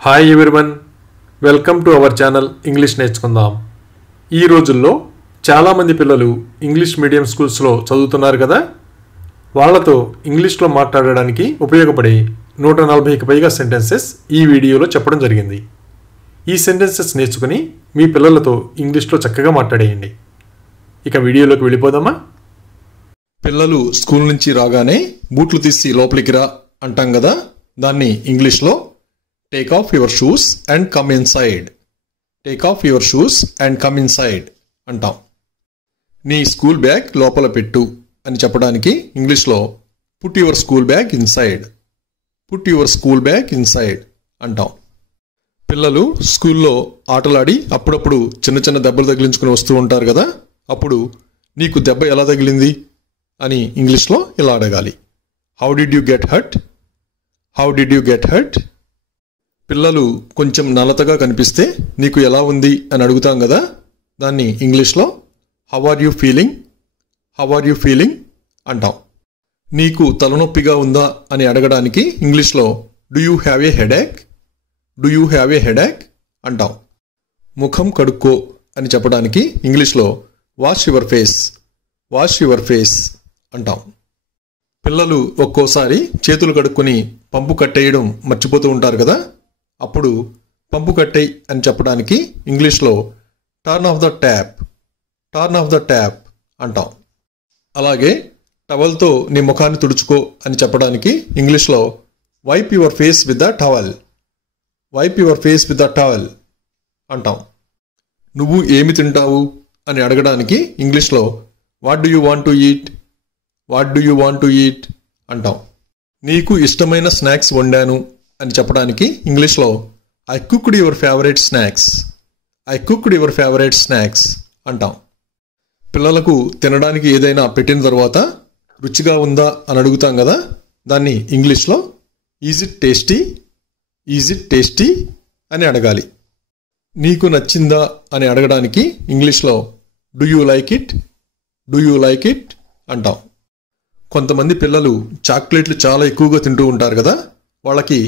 Hi everyone, welcome to our channel English నేర్చుకుందాం. ఈ రోజుల్లో చాలామంది పిల్లలు ఇంగ్లీష్ మీడియం స్కూల్స్లో చదువుతున్నారు కదా. వాళ్ళతో ఇంగ్లీష్లో మాట్లాడడానికి ఉపయోగపడే 140కి పైగా సెంటెన్సెస్ ఈ వీడియోలో చెప్పడం జరిగింది. ఈ సెంటెన్సెస్ నేర్చుకుని మీ పిల్లలతో ఇంగ్లీష్లో చక్కగా మాట్లాడేయండి. ఇక వీడియోలోకి వెళ్ళిపోదామా. పిల్లలు స్కూల్ నుంచి రాగానే బూట్లు తీసి లోపలికి రా అంటాం కదా, దాన్ని ఇంగ్లీష్లో take off your shoes and come inside. Take off your shoes and come inside అంటాం. నీ స్కూల్ బ్యాగ్ లోపల పెట్టు అని చెప్పడానికి ఇంగ్లీష్లో put your school bag inside. Put your school bag inside అంటాం. పిల్లలు స్కూల్లో ఆటలాడి అప్పుడప్పుడు చిన్న చిన్న దెబ్బలు తగిలించుకుని వస్తూ ఉంటారు కదా, అప్పుడు నీకు దెబ్బ ఎలా తగిలింది అని ఇంగ్లీష్లో ఇలా అడగాలి. How did you get hurt? How did you get hurt? పిల్లలు కొంచెం నలతగా కనిపిస్తే నీకు ఎలా ఉంది అని అడుగుతాం కదా, దాన్ని ఇంగ్లీష్లో how are you feeling? How are you feeling అంటాం. నీకు తలనొప్పిగా ఉందా అని అడగడానికి ఇంగ్లీష్లో do you have a headache? Do you have a headache అంటాం. ముఖం కడుక్కో అని చెప్పడానికి ఇంగ్లీష్లో wash your face. Wash your face అంటాం. పిల్లలు ఒక్కోసారి చేతులు కడుక్కొని పంపు కట్టేయడం మర్చిపోతూ ఉంటారు కదా, అప్పుడు పంపు కట్టేయ్ అని చెప్పడానికి ఇంగ్లీష్లో turn off the tap. Turn off the tap అంటాం. అలాగే టవల్తో నీ ముఖాన్ని తుడుచుకో అని చెప్పడానికి ఇంగ్లీష్లో wipe your face with the towel. Wipe your face with the towel అంటాం. నువ్వు ఏమి తింటావు అని అడగడానికి ఇంగ్లీష్లో what do you want to eat? What do you want to eat అంటాం. నీకు ఇష్టమైన స్నాక్స్ వండాను అని చెప్పడానికి ఇంగ్లీష్లో I cooked your favourite snacks. I cooked your favourite snacks అంటాం. పిల్లలకు తినడానికి ఏదైనా పెట్టిన తర్వాత రుచిగా ఉందా అని అడుగుతాం కదా, దాన్ని ఇంగ్లీష్లో is it tasty? Is it tasty అని అడగాలి. నీకు నచ్చిందా అని అడగడానికి ఇంగ్లీష్లో do you like it? Do you like it అంటాం. కొంతమంది పిల్లలు చాక్లెట్లు చాలా ఎక్కువగా తింటూ ఉంటారు కదా, వాళ్ళకి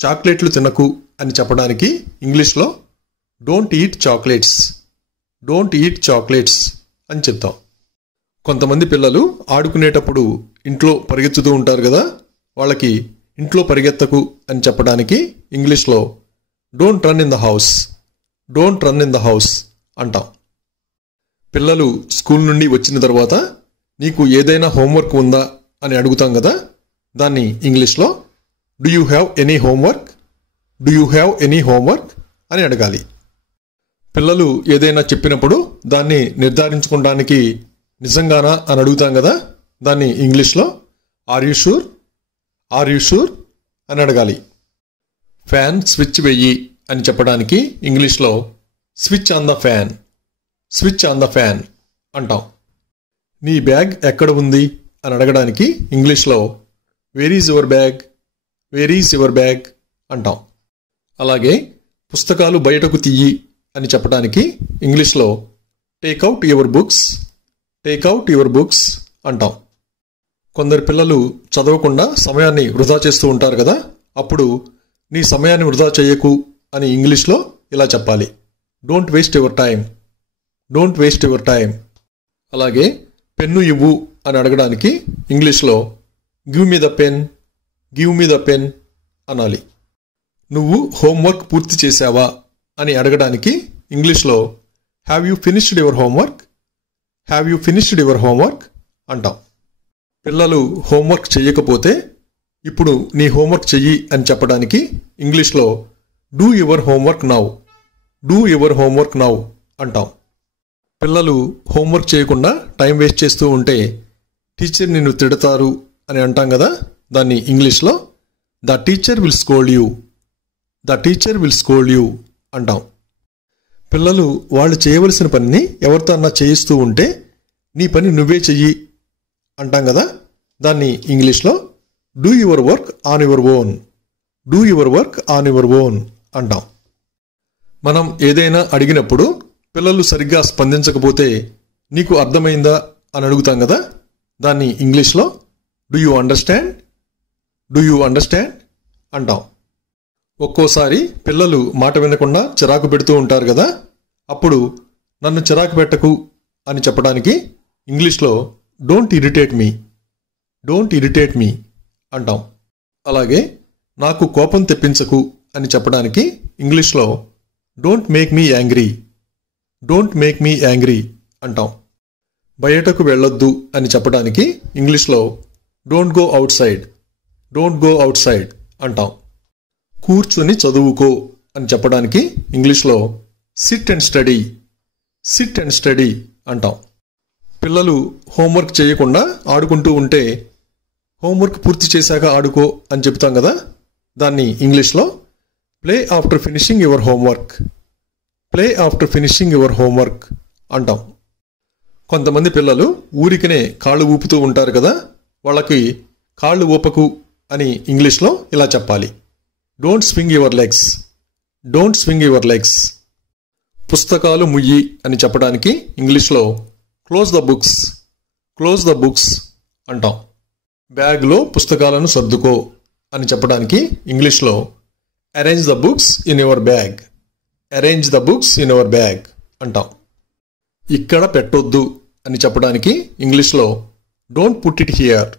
చాక్లెట్లు తినకు అని చెప్పడానికి ఇంగ్లీష్లో don't eat chocolates. Don't eat chocolates అని చెప్తాం. కొంతమంది పిల్లలు ఆడుకునేటప్పుడు ఇంట్లో పరిగెత్తుతూ ఉంటారు కదా, వాళ్ళకి ఇంట్లో పరిగెత్తకు అని చెప్పడానికి ఇంగ్లీష్లో don't run in the house. Don't run in the house అంటాం. పిల్లలు స్కూల్ నుండి వచ్చిన తర్వాత నీకు ఏదైనా హోంవర్క్ ఉందా అని అడుగుతాం కదా, దాన్ని ఇంగ్లీష్లో do you have any homework? Do you have any homework అని అడగాలి. పిల్లలు ఏదైనా చెప్పినప్పుడు దాన్ని నిర్ధారించుకోవడానికి నిజంగానా అని అడుగుతాం కదా, దాన్ని ఇంగ్లీష్లో are you sure? Are you sure అని అడగాలి. ఫ్యాన్ స్విచ్ వెయ్యి అని చెప్పడానికి ఇంగ్లీష్లో switch on the fan. Switch on the fan అంటాం. నీ బ్యాగ్ ఎక్కడ ఉంది అని అడగడానికి ఇంగ్లీష్లో where is your bag? Where is your bag అంటాం. అలాగే పుస్తకాలు బయటకు తీయి అని చెప్పడానికి ఇంగ్లీష్లో take out your books. Take out your books అంటాం. కొందరు పిల్లలు చదవకుండా సమయాన్ని వృధా చేస్తూ ఉంటారు కదా, అప్పుడు నీ సమయాన్ని వృధా చేయకు అని ఇంగ్లీష్లో ఇలా చెప్పాలి. Don't waste your time. Don't waste your time. అలాగే పెన్ను ఇవ్వు అని అడగడానికి ఇంగ్లీష్లో give me the pen. Give me the pen అనాలి. నువ్వు హోంవర్క్ పూర్తి చేసావా అని అడగడానికి ఇంగ్లీష్లో have you finished your homework? Have you finished your homework అంటాం. పిల్లలు హోంవర్క్ చెయ్యకపోతే ఇప్పుడు నీ హోంవర్క్ చెయ్యి అని చెప్పడానికి ఇంగ్లీష్లో do your homework now. Do your homework now అంటాం. పిల్లలు హోంవర్క్ చేయకుండా టైం వేస్ట్ చేస్తూ ఉంటే టీచర్ నిన్ను తిడతారు అని అంటాం కదా, దాన్ని ఇంగ్లీష్లో the teacher will scold you. The teacher will scold you అంటాం. పిల్లలు వాళ్ళు చేయవలసిన పనిని ఎవరితో అన్నా చేయిస్తూ ఉంటే నీ పని నువ్వే చెయ్యి అంటాం కదా, దాన్ని ఇంగ్లీష్లో do your work on your own. Do your work on your own అంటాం. మనం ఏదైనా అడిగినప్పుడు పిల్లలు సరిగ్గా స్పందించకపోతే నీకు అర్థమైందా అని అడుగుతాం కదా, దాన్ని ఇంగ్లీష్లో do you understand? Do you understand అంటాం. ఒక్కోసారి పిల్లలు మాట వినకుండా చిరాకు పెడుతూ ఉంటారు కదా, అప్పుడు నన్ను చిరాకు పెట్టకు అని చెప్పడానికి ఇంగ్లీష్లో don't irritate me, don't irritate me అంటాం. అలాగే నాకు కోపం తెప్పించకు అని చెప్పడానికి ఇంగ్లీష్లో don't make me angry, don't make me angry అంటాం. బయటకు వెళ్ళొద్దు అని చెప్పడానికి ఇంగ్లీష్లో don't go out side, don't go outside అంటాం. కూర్చుని చదువుకో అని చెప్పడానికి ఇంగ్లీష్లో SIT and study, SIT and study అంటాం. పిల్లలు హోంవర్క్ చేయకుండా ఆడుకుంటూ ఉంటే హోంవర్క్ పూర్తి చేశాక ఆడుకో అని చెప్తాం కదా, దాన్ని ఇంగ్లీష్లో play after finishing your homework, play after finishing your homework అంటాం. కొంతమంది పిల్లలు ఊరికనే కాళ్ళు ఊపుతూ ఉంటారు కదా, వాళ్ళకి కాళ్ళు ఊపకు అని ఇంగ్లీష్లో ఇలా చెప్పాలి, don't swing your legs, don't swing your legs. పుస్తకాలు ముయ్యి అని చెప్పడానికి ఇంగ్లీష్లో close the books, close the books అంటాం. బ్యాగ్లో పుస్తకాలను సర్దుకో అని చెప్పడానికి ఇంగ్లీష్లో arrange the books in your bag, arrange the books in your bag అంటాం. ఇక్కడ పెట్టొద్దు అని చెప్పడానికి ఇంగ్లీష్లో don't put it here,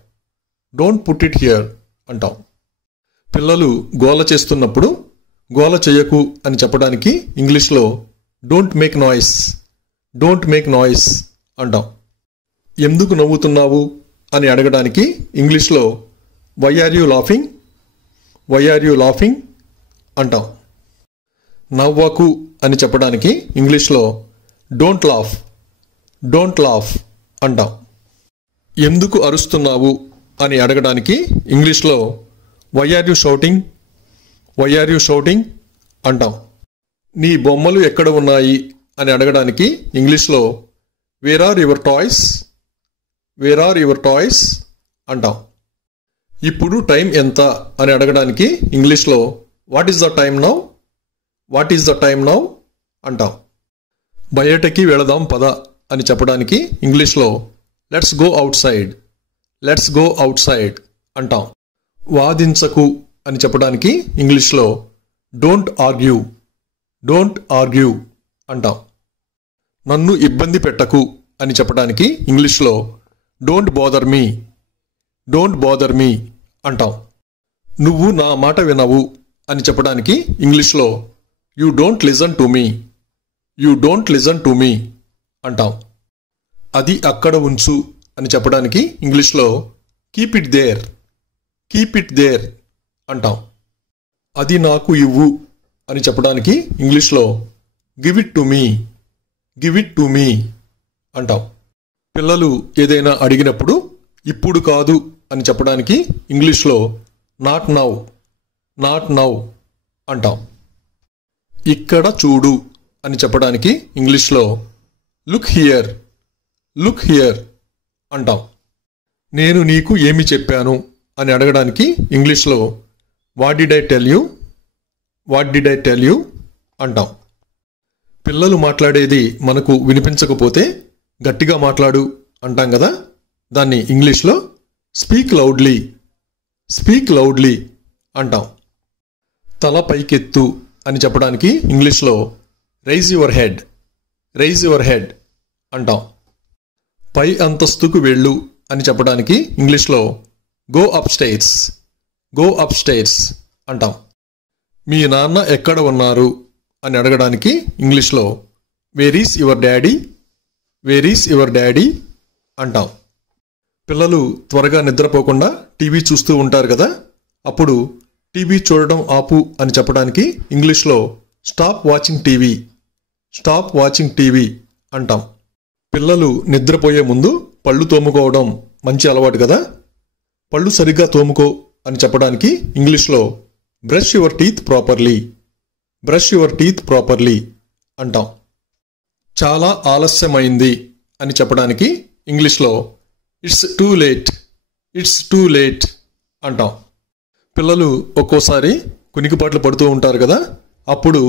don't put it here అంటాం. పిల్లలు గోల చేస్తున్నప్పుడు గోల చేయకు అని చెప్పడానికి ఇంగ్లీష్లో don't make noise, don't make noise అంటాం. ఎందుకు నవ్వుతున్నావు అని అడగడానికి ఇంగ్లీష్లో why are you laughing, why are you laughing అంటాం. నవ్వకు అని చెప్పడానికి ఇంగ్లీష్లో డోంట్ లాఫ్, డోంట్ లాఫ్ అంటాం. ఎందుకు అరుస్తున్నావు అని అడగడానికి ఇంగ్లీష్లో why are you shouting, why are you shouting అంటాం. నీ బొమ్మలు ఎక్కడ ఉన్నాయి అని అడగడానికి ఇంగ్లీష్లో where are your toys, where are your toys అంటాం. ఇప్పుడు టైం ఎంత అని అడగడానికి ఇంగ్లీష్లో what is the time now, what is the time now అంటాం. బయటకి వెళదాం పద అని చెప్పడానికి ఇంగ్లీష్లో let's go outside, let's go outside అంటాం. వాదించకు అని చెప్పడానికి ఇంగ్లీష్లో డోంట్ ఆర్గ్యూ, డోంట్ ఆర్గ్యూ అంటాం. నన్ను ఇబ్బంది పెట్టకు అని చెప్పడానికి ఇంగ్లీష్లో don't bother me, don't bother me అంటాం. నువ్వు నా మాట వినవు అని చెప్పడానికి ఇంగ్లీష్లో you don't listen to me, you don't listen to me అంటాం. అది అక్కడ ఉంచు అని చెప్పడానికి ఇంగ్లీష్లో keep it there, keep it there అంటాం. అది నాకు ఇవ్వు అని చెప్పడానికి ఇంగ్లీష్లో give it to me, give it to me అంటాం. పిల్లలు ఏదైనా అడిగినప్పుడు ఇప్పుడు కాదు అని చెప్పడానికి ఇంగ్లీష్లో నాట్ నౌ, నాట్ నౌ అంటాం. ఇక్కడ చూడు అని చెప్పడానికి ఇంగ్లీష్లో లుక్ హియర్, లుక్ హియర్ అంటాం. నేను నీకు ఏమి చెప్పాను అని అడగడానికి ఇంగ్లీష్లో what did I tell you, what did I tell you అంటాం. పిల్లలు మాట్లాడేది మనకు వినిపించకపోతే గట్టిగా మాట్లాడు అంటాం కదా, దాన్ని ఇంగ్లీష్లో స్పీక్ లౌడ్లీ, స్పీక్ లౌడ్లీ అంటాం. తల పైకెత్తు అని చెప్పడానికి ఇంగ్లీష్లో rise your head, rise your head అంటాం. పై అంతస్తుకు వెళ్ళు అని చెప్పడానికి ఇంగ్లీష్లో go up stairs, go up stairs అంటాం. మీ నాన్న ఎక్కడ ఉన్నారు అని అడగడానికి ఇంగ్లీష్లో where is your daddy, where is your daddy అంటాం. పిల్లలు త్వరగా నిద్రపోకుండా టీవీ చూస్తూ ఉంటారు కదా, అప్పుడు టీవీ చూడడం ఆపు అని చెప్పడానికి ఇంగ్లీష్లో stop watching TV, stop watching TV అంటాం. పిల్లలు నిద్రపోయే ముందు పళ్ళు తోముకోవడం మంచి అలవాటు కదా, పళ్ళు సరిగ్గా తోముకో అని చెప్పడానికి ఇంగ్లీష్లో brush your teeth properly, brush your teeth properly అంటాం. చాలా ఆలస్యమైంది అని చెప్పడానికి ఇంగ్లీష్లో it's too late, it's too late అంటాం. పిల్లలు ఒక్కోసారి కునికిపాట్లు పడుతూ ఉంటారు కదా, అప్పుడు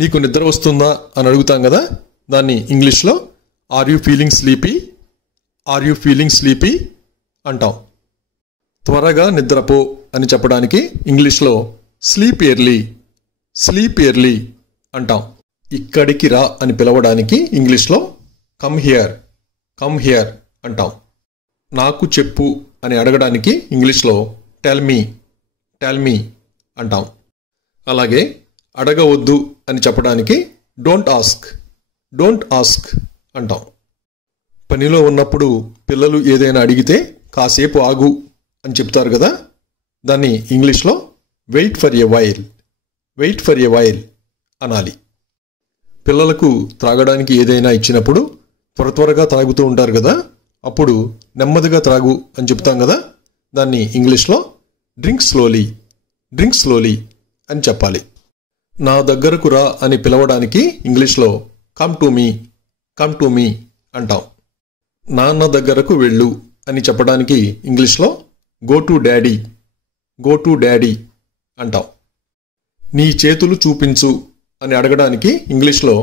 నీకు నిద్ర వస్తుందా అని అడుగుతాం కదా, దాన్ని ఇంగ్లీష్లో are you feeling sleepy, are you feeling sleepy అంటాం. త్వరగా నిద్రపో అని చెప్పడానికి ఇంగ్లీష్లో స్లీప్ ఎర్లీ, స్లీప్ ఎర్లీ అంటాం. ఇక్కడికి రా అని పిలవడానికి ఇంగ్లీష్లో కమ్ హియర్ అంటాం. నాకు చెప్పు అని అడగడానికి ఇంగ్లీష్లో టెల్ మీ అంటాం. అలాగే అడగవద్దు అని చెప్పడానికి డోంట్ ఆస్క్ అంటాం. పనిలో ఉన్నప్పుడు పిల్లలు ఏదైనా అడిగితే కాసేపు ఆగు అని చెప్తారు కదా, దాన్ని ఇంగ్లీష్లో వెయిట్ ఫర్ ఎ వైల్ అనాలి. పిల్లలకు త్రాగడానికి ఏదైనా ఇచ్చినప్పుడు త్వరగా త్రాగుతూ ఉంటారు కదా, అప్పుడు నెమ్మదిగా త్రాగు అని చెప్తాం కదా, దాన్ని ఇంగ్లీష్లో డ్రింక్ స్లోలీ అని చెప్పాలి. నా దగ్గరకు రా అని పిలవడానికి ఇంగ్లీష్లో కమ్ టు మీ అంటాం. నాన్న దగ్గరకు వెళ్ళు అని చెప్పడానికి ఇంగ్లీష్లో గో టు డాడీ అంటాం. నీ చేతులు చూపించు అని అడగడానికి ఇంగ్లీష్లో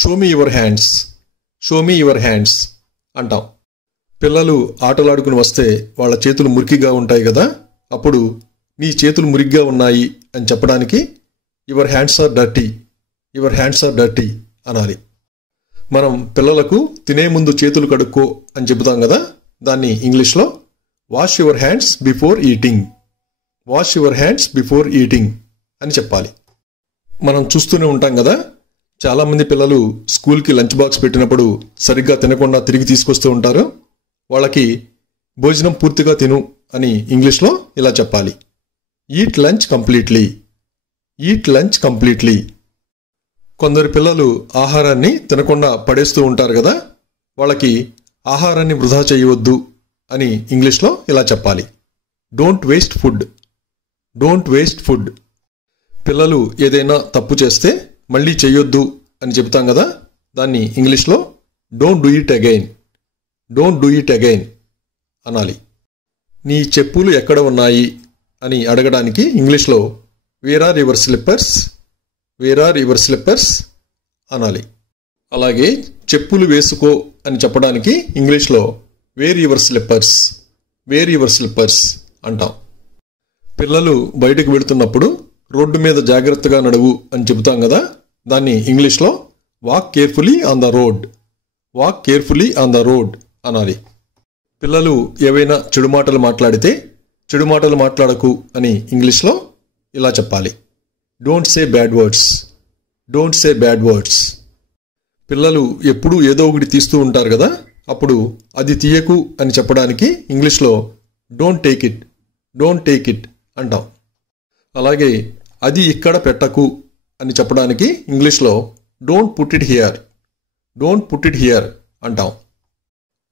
షో మీ యువర్ హ్యాండ్స్ అంటాం. పిల్లలు ఆటలాడుకుని వస్తే వాళ్ళ చేతులు మురికిగా ఉంటాయి కదా, అప్పుడు నీ చేతులు మురికిగా ఉన్నాయి అని చెప్పడానికి యువర్ హ్యాండ్స్ ఆర్ డర్టీ అనాలి. మనం పిల్లలకు తినే ముందు చేతులు కడుక్కో అని చెబుతాం కదా, దాన్ని ఇంగ్లీష్లో wash your hands before eating అని చెప్పాలి. మనం చూస్తూనే ఉంటాం కదా, చాలామంది పిల్లలు స్కూల్కి లంచ్ బాక్స్ పెట్టినప్పుడు సరిగ్గా తినకుండా తిరిగి తీసుకొస్తూ ఉంటారు. వాళ్ళకి భోజనం పూర్తిగా తిను అని ఇంగ్లీష్లో ఇలా చెప్పాలి, ఈట్ లంచ్ కంప్లీట్లీ. కొందరు పిల్లలు ఆహారాన్ని తినకుండా పడేస్తూ ఉంటారు కదా, వాళ్ళకి ఆహారాన్ని వృధా చేయవద్దు అని ఇంగ్లీష్లో ఇలా చెప్పాలి, డోంట్ వేస్ట్ ఫుడ్. పిల్లలు ఏదైనా తప్పు చేస్తే మళ్ళీ చేయొద్దు అని చెబుతాం కదా, దాన్ని ఇంగ్లీష్లో డోంట్ డూ ఇట్ అగైన్ అనాలి. నీ చెప్పులు ఎక్కడ ఉన్నాయి అని అడగడానికి ఇంగ్లీష్లో వేర్ ఆర్ యువర్ స్లిప్పర్స్ అనాలి. అలాగే చెప్పులు వేసుకో అని చెప్పడానికి ఇంగ్లీష్లో వేర్ యువర్ స్లిప్పర్స్ అంటాం. పిల్లలు బయటకు వెళుతున్నప్పుడు రోడ్డు మీద జాగ్రత్తగా నడువు అని చెబుతాం కదా, దాన్ని ఇంగ్లీష్లో walk carefully on the road అనాలి. పిల్లలు ఏవైనా చెడు మాటలు మాట్లాడితే చెడు మాటలు మాట్లాడకు అని ఇంగ్లీష్లో ఇలా చెప్పాలి, డోంట్ సే బ్యాడ్ వర్డ్స్. పిల్లలు ఎప్పుడూ ఏదో ఒకటి తీస్తూ ఉంటారు కదా, అప్పుడు అది తీయకు అని చెప్పడానికి ఇంగ్లీష్లో డోంట్ టేక్ ఇట్ అంటాం. అలాగే అది ఇక్కడ పెట్టకు అని చెప్పడానికి ఇంగ్లీష్లో డోంట్ పుట్ ఇట్ హియర్ అంటాం.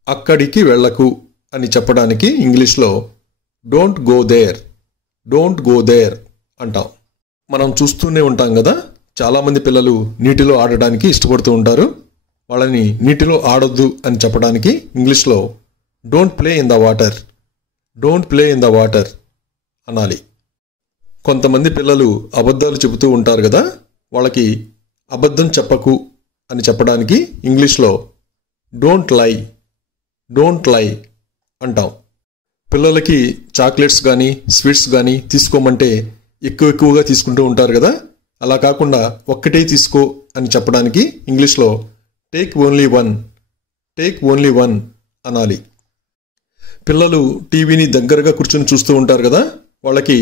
అక్కడికి వెళ్ళకు అని చెప్పడానికి ఇంగ్లీష్లో డోంట్ గో దేర్ అంటాం. మనం చూస్తూనే ఉంటాం కదా, చాలామంది పిల్లలు నీటిలో ఆడడానికి ఇష్టపడుతూ ఉంటారు. వాళ్ళని నీటిలో ఆడొద్దు అని చెప్పడానికి ఇంగ్లీష్లో don't play in the water అనాలి. కొంతమంది పిల్లలు అబద్ధాలు చెబుతూ ఉంటారు కదా, వాళ్ళకి అబద్ధం చెప్పకు అని చెప్పడానికి ఇంగ్లీష్లో డోంట్ లై అంటాం. పిల్లలకి చాక్లెట్స్ కానీ స్వీట్స్ కానీ తీసుకోమంటే ఎక్కువగా తీసుకుంటూ ఉంటారు కదా, అలా కాకుండా ఒక్కటే తీసుకో అని చెప్పడానికి ఇంగ్లీష్లో టేక్ ఓన్లీ వన్ అనాలి. పిల్లలు టీవీని దగ్గరగా కూర్చొని చూస్తూ ఉంటారు కదా, వాళ్ళకి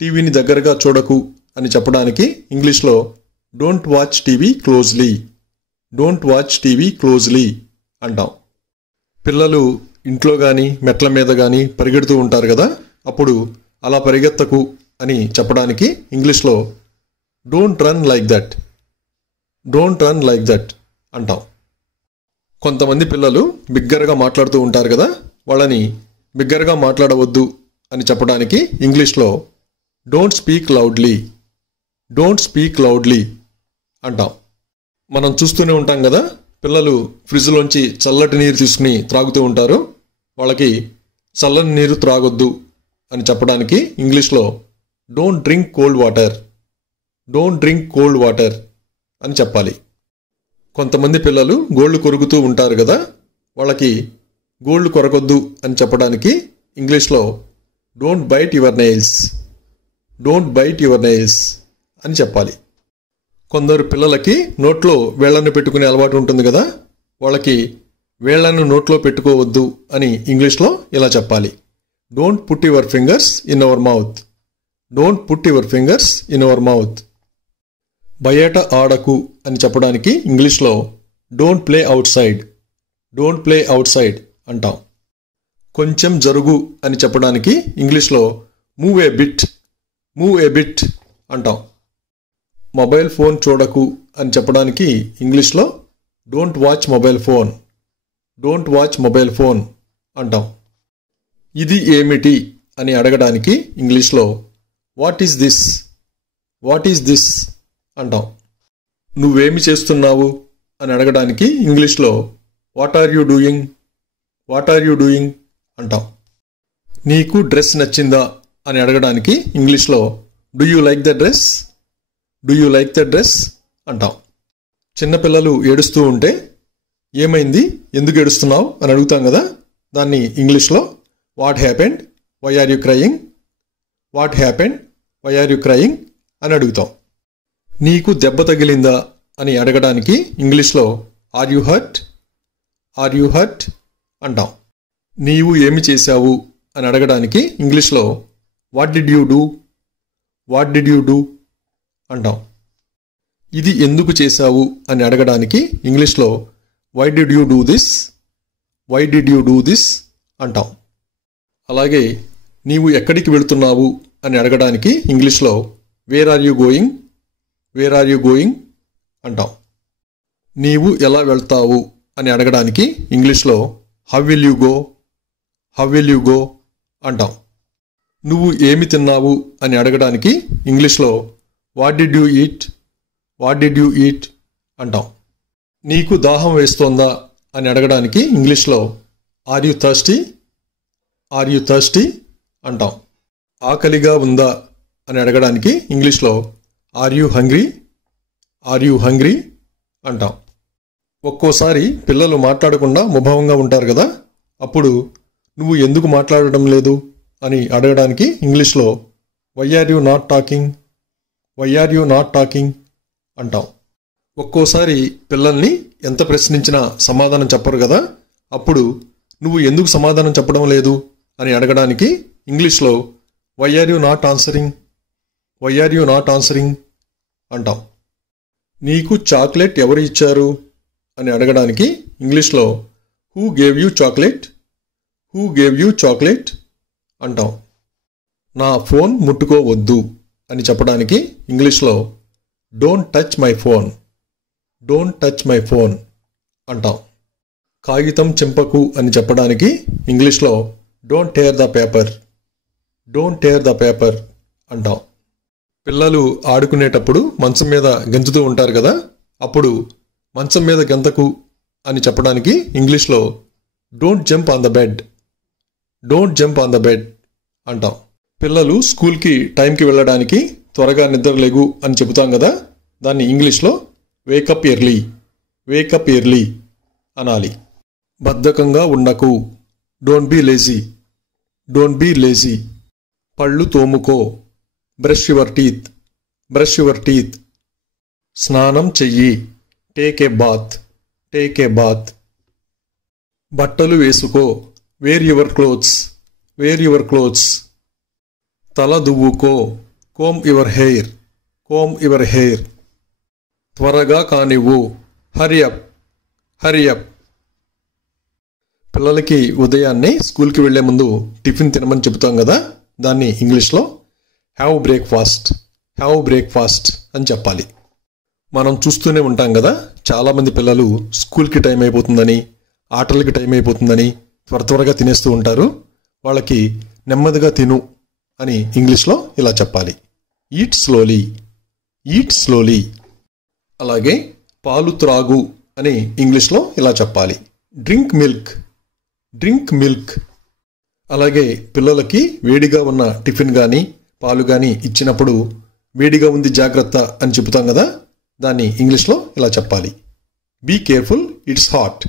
టీవీని దగ్గరగా చూడకు అని చెప్పడానికి ఇంగ్లీష్లో డోంట్ వాచ్ టీవీ క్లోజ్లీ అంటాం. పిల్లలు ఇంట్లో కానీ మెట్ల మీద కానీ పరిగెడుతూ ఉంటారు కదా, అప్పుడు అలా పరిగెత్తకు అని చెప్పడానికి ఇంగ్లీష్లో డోంట్ రన్ లైక్ దట్ అంటాం. కొంతమంది పిల్లలు బిగ్గరగా మాట్లాడుతూ ఉంటారు కదా, వాళ్ళని బిగ్గరగా మాట్లాడవద్దు అని చెప్పడానికి ఇంగ్లీష్లో డోంట్ స్పీక్ లౌడ్లీ అంటాం. మనం చూస్తూనే ఉంటాం కదా, పిల్లలు ఫ్రిడ్జ్లోంచి చల్లటి నీరు తీసుకుని త్రాగుతూ ఉంటారు. వాళ్ళకి చల్లని నీరు త్రాగొద్దు అని చెప్పడానికి ఇంగ్లీష్లో డోంట్ డ్రింక్ కోల్డ్ వాటర్ అని చెప్పాలి. కొంతమంది పిల్లలు గోళ్ళు కొరుకుతూ ఉంటారు కదా, వాళ్ళకి గోళ్ళు కొరకొద్దు అని చెప్పడానికి ఇంగ్లీష్లో డోంట్ బైట్ యువర్ నెయిల్స్ అని చెప్పాలి. కొందరు పిల్లలకి నోట్లో వేళ్లను పెట్టుకునే అలవాటు ఉంటుంది కదా, వాళ్ళకి వేళ్లను నోట్లో పెట్టుకోవద్దు అని ఇంగ్లీష్లో ఇలా చెప్పాలి. Don't put your fingers in our mouth. Don't put your fingers in our mouth. బయట ఆడకు అని చెప్పడానికి ఇంగ్లీష్లో don't play out side. Don't play out side అంటాం. కొంచెం జరుగు అని చెప్పడానికి ఇంగ్లీష్లో move A bit. Move A bit అంటాం. మొబైల్ ఫోన్ చూడకు అని చెప్పడానికి ఇంగ్లీష్లో don't watch mobile phone. Don't watch mobile phone అంటాం. ఇది ఏమిటి అని అడగడానికి ఇంగ్లీష్లో what is this. What is this అంటాం. నువ్వేమి చేస్తున్నావు అని అడగడానికి ఇంగ్లీష్లో what are you doing. What are you doing అంటాం. నీకు డ్రెస్ నచ్చిందా అని అడగడానికి ఇంగ్లీష్లో do you like the dress. Do you like the dress అంటాం. చిన్నపిల్లలు ఏడుస్తూ ఉంటే ఏమైంది, ఎందుకు ఏడుస్తున్నావు అని అడుగుతాం కదా, దాన్ని ఇంగ్లీష్లో what happened, why are you crying. What happened, why are you crying అని అడుగుతాం. నీకు దెబ్బ తగిలిందా అని అడగడానికి ఇంగ్లీష్లో are you hurt. Are you hurt అంటాం. నీవు ఏమి చేశావు అని అడగడానికి ఇంగ్లీష్లో what did you do. What did you do అంటాం. ఇది ఎందుకు చేశావు అని అడగడానికి ఇంగ్లీష్లో why did you do this. Why did you do this అంటాం. అలాగే నీవు ఎక్కడికి వెళుతున్నావు అని అడగడానికి ఇంగ్లీష్లో where are you going. Where are you going అంటాం. నీవు ఎలా వెళ్తావు అని అడగడానికి ఇంగ్లీష్లో how will you go. How will you go అంటాం. నువ్వు ఏమి తిన్నావు అని అడగడానికి ఇంగ్లీష్లో what did you eat. What did you eat అంటాం. నీకు దాహం వేస్తోందా అని అడగడానికి ఇంగ్లీష్లో are you thirsty. Are you thirsty అంటాం. ఆకలిగా ఉందా అని అడగడానికి ఇంగ్లీష్లో are you hungry. Are you hungry అంటాం. ఒక్కోసారి పిల్లలు మాట్లాడకుండా ముభావంగా ఉంటారు కదా, అప్పుడు నువ్వు ఎందుకు మాట్లాడడం లేదు అని అడగడానికి ఇంగ్లీష్లో why are you not talking. Why are you not talking అంటాం. ఒక్కోసారి పిల్లల్ని ఎంత ప్రశ్నించినా సమాధానం చెప్పరు కదా, అప్పుడు నువ్వు ఎందుకు సమాధానం చెప్పడం లేదు అని అడగడానికి ఇంగ్లీష్లో why are you not answering. Why are you not answering అంటాం. నీకు చాక్లెట్ ఎవరు ఇచ్చారు అని అడగడానికి ఇంగ్లీష్లో who gave you chocolate. Who gave you chocolate అంటాం. నా ఫోన్ ముట్టుకోవద్దు అని చెప్పడానికి ఇంగ్లీష్లో don't touch my phone. Don't touch my phone అంటాం. కాగితం చింపకు అని చెప్పడానికి ఇంగ్లీష్లో don't tear the paper. Don't tear the paper అంటాం. పిల్లలు ఆడుకునేటప్పుడు మంచం మీద గెంతుతూ ఉంటారు కదా, అప్పుడు మంచం మీద గెంతకు అని చెప్పడానికి ఇంగ్లీష్లో don't jump on the bed. Don't jump on the bed అంటాం. పిల్లలు స్కూల్కి టైంకి వెళ్ళడానికి త్వరగా నిద్రలేగు అని చెబుతాం కదా, దాన్ని ఇంగ్లీష్లో వేకప్ ఎర్లీ. వేకప్ ఎర్లీ అనాలి. బద్ధకంగా ఉండకు. Don't be lazy. Don't be lazy. పళ్ళు తోముకో. Brush your teeth. Brush your teeth. స్నానం చెయ్యి. Take a bath. Take a bath. బట్టలు వేసుకో. Wear your clothes. Wear your clothes. తల దువ్వుకో. Comb your hair. Comb your hair. త్వరగా కానివ్వు. Hurry up. Hurry up. పిల్లలకి ఉదయాన్నే స్కూల్కి వెళ్లే ముందు టిఫిన్ తినమని చెబుతాం కదా, దాన్ని ఇంగ్లీష్లో హ్యావ్ బ్రేక్ఫాస్ట్. హ్యావ్ బ్రేక్ఫాస్ట్ అని చెప్పాలి. మనం చూస్తూనే ఉంటాం కదా, చాలామంది పిల్లలు స్కూల్కి టైం అయిపోతుందని, ఆటలకి టైం అయిపోతుందని త్వరగా తినేస్తూ ఉంటారు. వాళ్ళకి నెమ్మదిగా తిను అని ఇంగ్లీష్లో ఇలా చెప్పాలి. Eat slowly. Eat slowly. అలాగే పాలు త్రాగు అని ఇంగ్లీష్లో ఇలా చెప్పాలి. Drink milk. Drink milk. అలాగే పిల్లలకి వేడిగా ఉన్న టిఫిన్ కానీ పాలు కానీ ఇచ్చినప్పుడు వేడిగా ఉంది జాగ్రత్త అని చెబుతాం కదా, దాన్ని ఇంగ్లీష్లో ఇలా చెప్పాలి. Be careful, it's hot.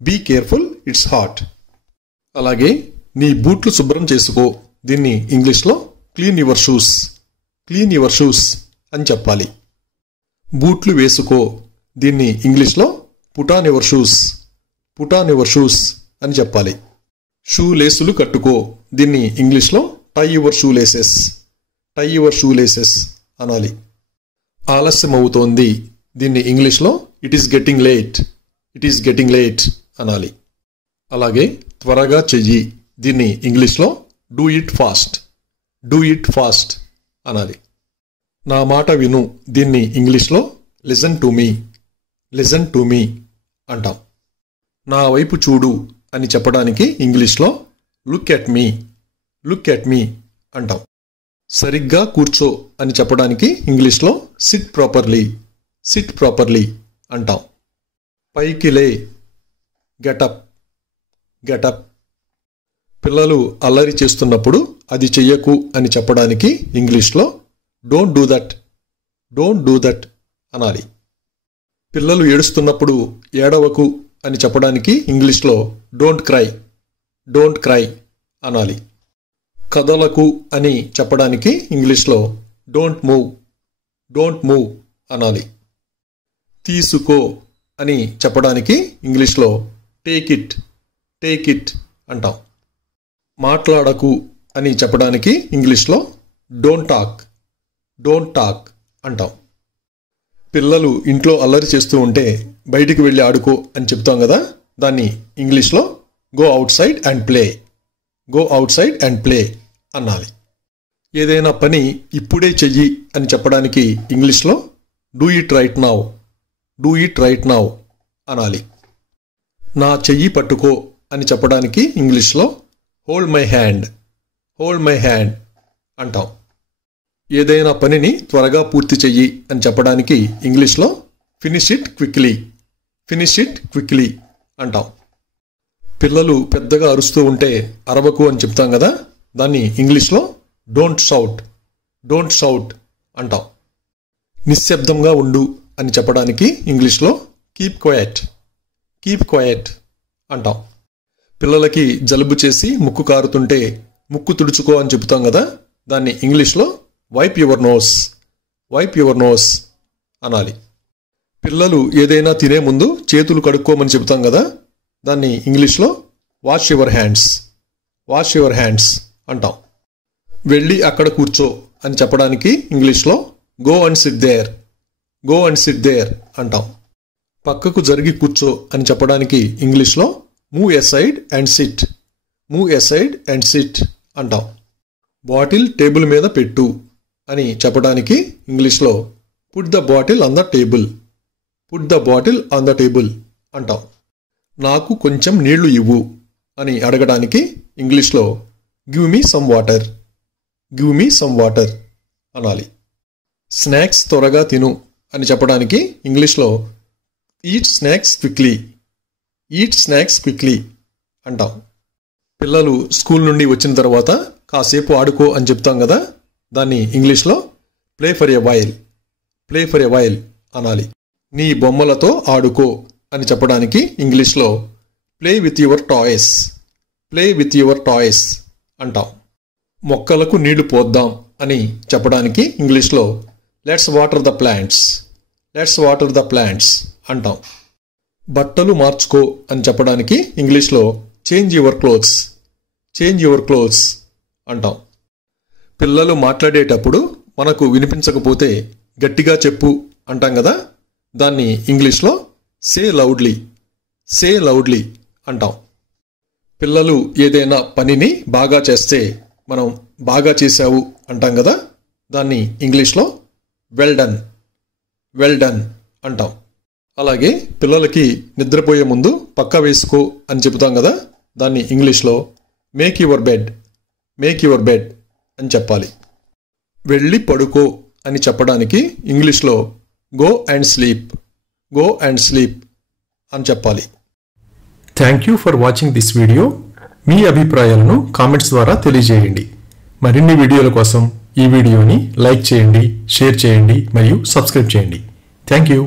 Be careful, it's hot. అలాగే నీ బూట్లు శుభ్రం చేసుకో, దీన్ని ఇంగ్లీష్లో clean your shoes. Clean your shoes అని చెప్పాలి. బూట్లు వేసుకో దీన్ని ఇంగ్లీష్లో put on your shoes, put on your shoes అని చెప్పాలి. షూ లేసులు కట్టుకో దీన్ని ఇంగ్లీష్లో tie your shoe laces, tie your shoe laces అనాలి. ఆలస్యం అవుతోంది దీన్ని ఇంగ్లీష్లో it is getting late, it is getting late అనాలి. అలాగే త్వరగా చెయ్యి దీన్ని ఇంగ్లీష్లో do it fast, do it fast అనాలి. నా మాట విను దీన్ని ఇంగ్లీష్లో listen to me, listen to me అంటాం. నా వైపు చూడు అని చెప్పడానికి ఇంగ్లీష్లో look at me, look at me అంటాం. సరిగ్గా కూర్చో అని చెప్పడానికి ఇంగ్లీష్లో సిట్ ప్రాపర్లీ, సిట్ ప్రాపర్లీ అంటాం. పైకి లే గెటప్, గెటప్. పిల్లలు అల్లరి చేస్తున్నప్పుడు అది చెయ్యకు అని చెప్పడానికి ఇంగ్లీష్లో don't do that, don't do that అనాలి. పిల్లలు ఏడుస్తున్నప్పుడు ఏడవకు అని చెప్పడానికి ఇంగ్లీష్లో డోంట్ క్రై, డోంట్ క్రై అనాలి. కదలకు అని చెప్పడానికి ఇంగ్లీష్లో డోంట్ మూవ్, డోంట్ మూవ్ అనాలి. తీసుకో అని చెప్పడానికి ఇంగ్లీష్లో టేక్ ఇట్, టేక్ ఇట్ అంటాం. మాట్లాడకు అని చెప్పడానికి ఇంగ్లీష్లో డోంట్ టాక్, డోంట్ టాక్ అంటాం. పిల్లలు ఇంట్లో అల్లరి చేస్తూ ఉంటే బయటికి వెళ్ళి ఆడుకో అని చెప్తాం కదా, దాన్ని ఇంగ్లీష్లో go out side and play, go out side and play అనాలి. ఏదైనా పని ఇప్పుడే చెయ్యి అని చెప్పడానికి ఇంగ్లీష్లో do it right now, do it right now అనాలి. నా చెయ్యి పట్టుకో అని చెప్పడానికి ఇంగ్లీష్లో hold my hand, hold my hand అంటాం. ఏదైనా పనిని త్వరగా పూర్తి చెయ్యి అని చెప్పడానికి ఇంగ్లీష్లో finish it quickly, finish it quickly అంటాం. పిల్లలు పెద్దగా అరుస్తూ ఉంటే అరవకు అని చెప్తాం కదా, దాన్ని ఇంగ్లీష్లో డోంట్ షౌట్, డోంట్ షౌట్ అంటాం. నిశ్శబ్దంగా ఉండు అని చెప్పడానికి ఇంగ్లీష్లో కీప్ క్వయట్, కీప్ క్వయట్ అంటాం. పిల్లలకి జలుబు చేసి ముక్కు కారుతుంటే ముక్కు తుడుచుకో అని చెప్తాం కదా, దాన్ని ఇంగ్లీష్లో wipe your nose, wipe your nose అనాలి. పిల్లలు ఏదైనా తినే ముందు చేతులు కడుక్కోమని చెబుతాం కదా, దాన్ని ఇంగ్లీష్లో wash your hands, wash your hands అంటాం. వెళ్ళి అక్కడ కూర్చో అని చెప్పడానికి ఇంగ్లీష్లో go and sit there, go and sit there అంటాం. పక్కకు జరిగి కూర్చో అని చెప్పడానికి ఇంగ్లీష్లో move aside and sit, move aside and sit అంటాం. బాటిల్ టేబుల్ మీద పెట్టు అని చెప్పడానికి ఇంగ్లీష్లో put the bottle on the table, put the bottle on the table అంటాం. నాకు కొంచెం నీళ్లు ఇవ్వు అని అడగడానికి ఇంగ్లీష్లో give me some water, give me some water అనాలి. స్నాక్స్ త్వరగా తిను అని చెప్పడానికి ఇంగ్లీష్లో eat snacks quickly, eat snacks quickly అంటాం. పిల్లలు స్కూల్ నుండి వచ్చిన తర్వాత కాసేపు ఆడుకో అని చెప్తాం కదా, దాన్ని ఇంగ్లీష్లో play for a while, play for a while అనాలి. నీ బొమ్మలతో ఆడుకో అని చెప్పడానికి ఇంగ్లీష్లో play with your toys, play with your toys అంటాం. మొక్కలకు నీళ్లు పోద్దాం అని చెప్పడానికి ఇంగ్లీష్లో let's water the plants, let's water the plants అంటాం. బట్టలు మార్చుకో అని చెప్పడానికి ఇంగ్లీష్లో change your clothes, change your clothes అంటాం. పిల్లలు మాట్లాడేటప్పుడు మనకు వినిపించకపోతే గట్టిగా చెప్పు అంటాం కదా, దాన్ని ఇంగ్లీష్లో సే లౌడ్లీ, సే లౌడ్లీ అంటాం. పిల్లలు ఏదైనా పనిని బాగా చేస్తే మనం బాగా చేశావు అంటాం కదా, దాన్ని ఇంగ్లీష్లో వెల్ డన్, వెల్ డన్ అంటాం. అలాగే పిల్లలకి నిద్రపోయే ముందు పక్క వేసుకో అని చెబుతాం కదా, దాన్ని ఇంగ్లీష్లో make your bed, make your bed అని చెప్పాలి. వెళ్ళి పడుకో అని చెప్పడానికి ఇంగ్లీష్లో go and sleep, go and sleep అని చెప్పాలి. Thank you for watching this video. మీ అభిప్రాయాలను కామెంట్స్ ద్వారా తెలియజేయండి. మరిన్ని వీడియోల కోసం ఈ వీడియోని లైక్ చేయండి, షేర్ చేయండి మరియు సబ్స్క్రైబ్ చేయండి. Thank you.